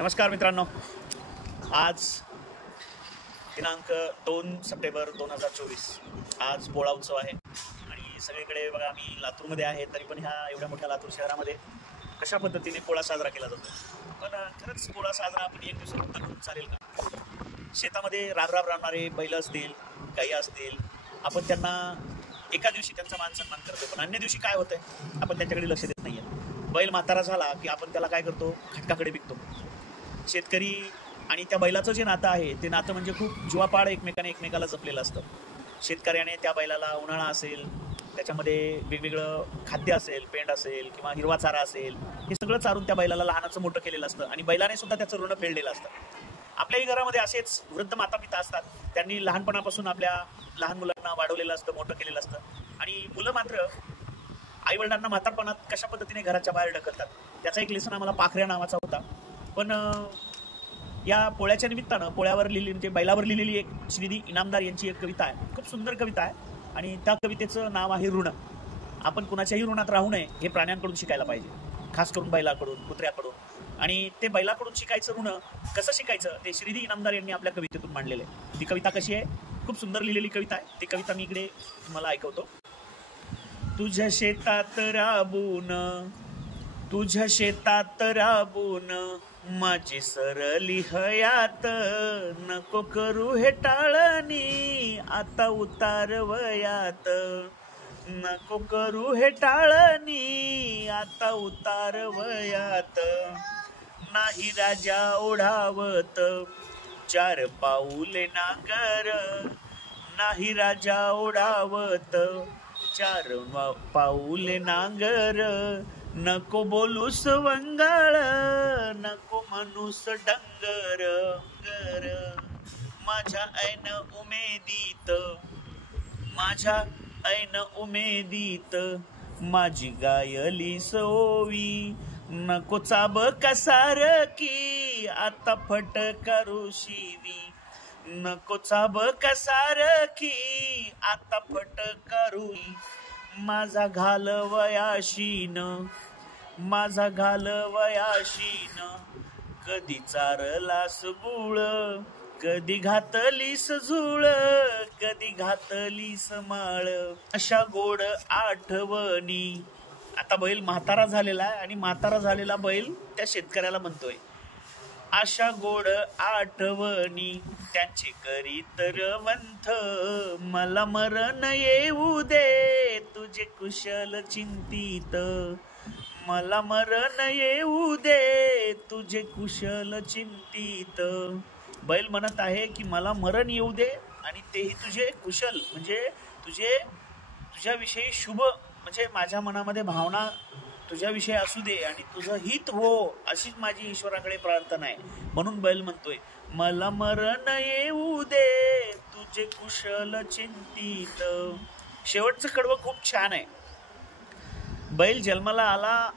नमस्कार मित्रांनो, आज दिनांक 2 सप्टेंबर 2024 आज पोळा उत्सव आहे आणि सगळीकडे बघा आम्ही लातूरमध्ये आहे, तरी पण ह्या एवढ्या मोठ्या लातूर शहरामध्ये कशा पद्धतीने पोळा साजरा केला जातो. पण खरंच पोळा साजरा आपण एक दिवस फक्त करून चालेल का? शेतामध्ये राबराब राबणारे बैल असतील, गाई असतील, आपण त्यांना एका दिवशी त्यांचा मान सन्मान करतो, पण अन्य दिवशी काय होतंय आपण त्यांच्याकडे लक्ष देत नाहीये. बैल म्हातारा झाला की आपण त्याला काय करतो, खटकाकडे विकतो. शेतकरी आणि त्या बैलाचं जे नातं आहे ते नातं म्हणजे खूप जीवापाड एकमेकाला जपलेलं असतं. शेतकऱ्याने त्या बैलाला उन्हाळा असेल, त्याच्यामध्ये वेगवेगळं खाद्य असेल, पेंड असेल किंवा हिरवा चारा असेल, हे सगळं चारून त्या बैलाला लहानाचं मोठं केलेलं असतं आणि बैलाने सुद्धा त्याचं ऋण फेडलेलं असतं. आपल्याही घरामध्ये असेच वृद्ध माता पिता असतात, त्यांनी लहानपणापासून आपल्या लहान मुलांना वाढवलेलं असतं, मोठं केलेलं असतं आणि मुलं मात्र आईवडिलांना म्हातारपणात कशा पद्धतीने घराच्या बाहेर ढकलतात. त्याचा एक लेसन आम्हाला पाखऱ्या नावाचा होता. पण या पोळ्याच्या निमित्तानं पोळ्यावर लिहिली म्हणजे बैलावर लिहिलेली एक श्रीदी इनामदार यांची एक कविता आहे, खूप सुंदर कविता आहे आणि त्या कवितेचं नाव आहे ऋण. आपण कुणाच्याही ऋणात राहू नये हे प्राण्यांकडून शिकायला पाहिजे, खास करून बैलाकडून, कुत्र्याकडून. आणि ते बैलाकडून शिकायचं ऋण कसं शिकायचं ते श्रीदी इनामदार यांनी आपल्या कवितेतून मांडलेलं आहे. ती कविता कशी आहे, खूप सुंदर लिहिलेली कविता आहे. ती कविता मी इकडे तुम्हाला ऐकवतो. तुझ्या शेतात राबून माझी सरली हयात, नको करू हे टाळणी आता उतार वयात, नको करू हे टाळणी आता उतार वयात. नाही राजा ओढावत 4 पाऊले नांगर, नाही राजा ओढावत 4 पाऊले नांगर, नको बोलूस वंगाळ, नको म्हणूस डंगर. माझ्या ऐन उमेदीत माझी गायली सोवी, नको चाब कसार की आता फटकारू शिवी, नको चाब कसार की आता फटकारू. माझा घालवयाशीन कधी चारलास गुळ, कधी घातलीस झुळ, कधी घातलीस माळ. अशा गोड आठवणी. आता बैल म्हातारा झालेला आहे आणि म्हातारा झालेला बैल त्या शेतकऱ्याला म्हणतोय, अशा गोड आठवणी त्यांचे करीत रवंथ, मला मरण येऊ दे तुझे कुशल चिंतित, मला मरण येऊ दे तुझे कुशल चिंतित. बैल म्हणत आहे की मला मरण येऊ दे आणि तेही तुझे कुशल म्हणजे तुझ्याविषयी शुभ, म्हणजे माझ्या मनामध्ये भावना तुझ्याविषयी असू दे आणि तुझं हित हो, अशीच माझी ईश्वराकडे प्रार्थना आहे. म्हणून बैल म्हणतोय, मला मरण येऊ दे तुझे कुशल चिंतित. शेवटचं कडवं खूप छान आहे. बैल जन्माला आला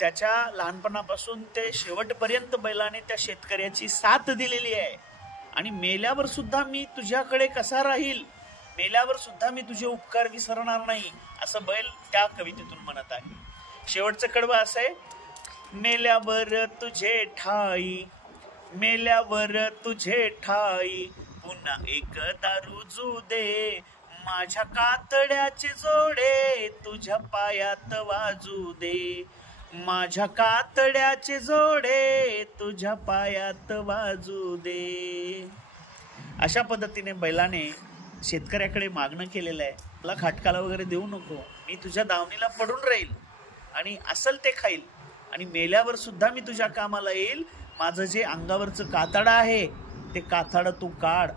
त्याच्या लहानपणापासून ते शेवटपर्यंत बैलाने त्या शेतकऱ्याची साथ दिलेली आहे आणि मेल्यावर सुद्धा मी तुझ्याकडे कसा राहील, मेल्यावर सुद्धा मी तुझे उपकार विसरणार नाही, असं बैल त्या कवितेतून म्हणत आहे. शेवटचं कडवं असं आहे, मेल्यावर तुझे ठाई पुन्हा एकदा रुजू दे, माझ्या कातड्याचे जोडे तुझ्या पायात वाजू दे, माझ्या कातड्याचे जोडे तुझ्या पायात वाजू दे. अशा पद्धतीने बैलाने शेतकऱ्याकडे मागणं केलेलं आहे, मला खाटकाला वगैरे देऊ नको, मी तुझ्या दावणीला पडून राहील आणि असल ते खाईल आणि मेल्यावर सुद्धा मी तुझ्या कामाला येईल. माझं जे अंगावरचं कातडं आहे ते कातडं तू काढ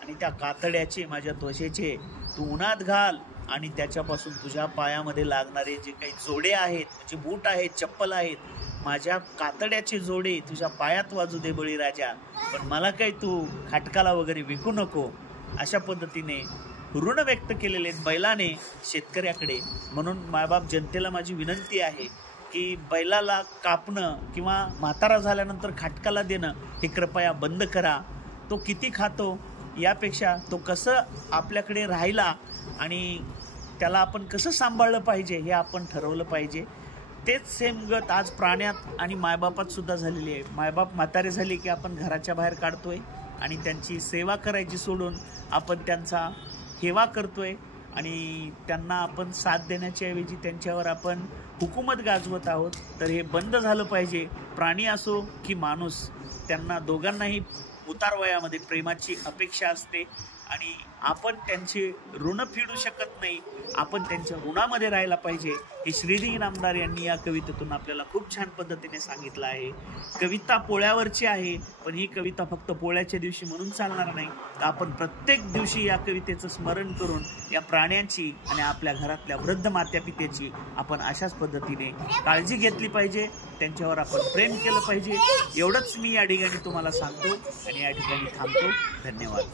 आणि त्या कातड्याचे, माझ्या त्वचेचे तू उन्हात घाल आणि त्याच्यापासून तुझ्या पायामध्ये लागणारे जे काही जोडे आहेत, म्हणजे बूट आहेत, चप्पल आहेत, माझ्या कातड्याचे जोडे तुझ्या पायात वाजू दे बळीराजा, पण मला काही तू खाटकाला वगैरे विकू नको. अशा पद्धतीने ऋण व्यक्त केलेले बैलाने शेतकऱ्याकडे. म्हणून मायबाप जनतेला माझी विनंती आहे की बैलाला कापणं किंवा म्हातारा झाल्यानंतर खाटकाला देणं हे कृपया बंद करा. तो किती खातो यापेक्षा तो कसं आपल्याकडे राहिला आणि त्याला आपण कसं सांभाळलं पाहिजे हे आपण ठरवलं पाहिजे. तेच सेम गत आज प्राण्यात आणि मायबापात सुद्धा झालेली आहे. मायबाप म्हातारे झाले की आपण घराच्या बाहेर काढतोय आणि त्यांची सेवा करायची सोडून आपण त्यांचा हेवा करतोय आणि त्यांना आपण साथ देण्याच्या ऐवजी त्यांच्यावर आपण हुकूमत गाजवत आहोत. तर हे बंद झालं पाहिजे. प्राणी असो की माणूस, त्यांना दोघांनाही उतार वयामध्ये प्रेमाची अपेक्षा असते आणि आपण त्यांचे ऋण फेडू शकत नाही. आपण त्यांच्या ऋणामध्ये राहायला पाहिजे. हे श्रीदी इनामदार यांनी या कवितेतून आपल्याला खूप छान पद्धतीने सांगितलं आहे. कविता पोळ्यावरची आहे, पण ही कविता फक्त पोळ्याच्या दिवशी म्हणून चालणार नाही. तर आपण प्रत्येक दिवशी या कवितेचं स्मरण करून या प्राण्यांची आणि आपल्या घरातल्या वृद्ध मातापित्याची आपण अशाच पद्धतीने काळजी घेतली पाहिजे. त्यांच्यावर आपण प्रेम केलं पाहिजे. एवढंच मी या ठिकाणी तुम्हाला सांगतो आणि या ठिकाणी थांबतो. धन्यवाद.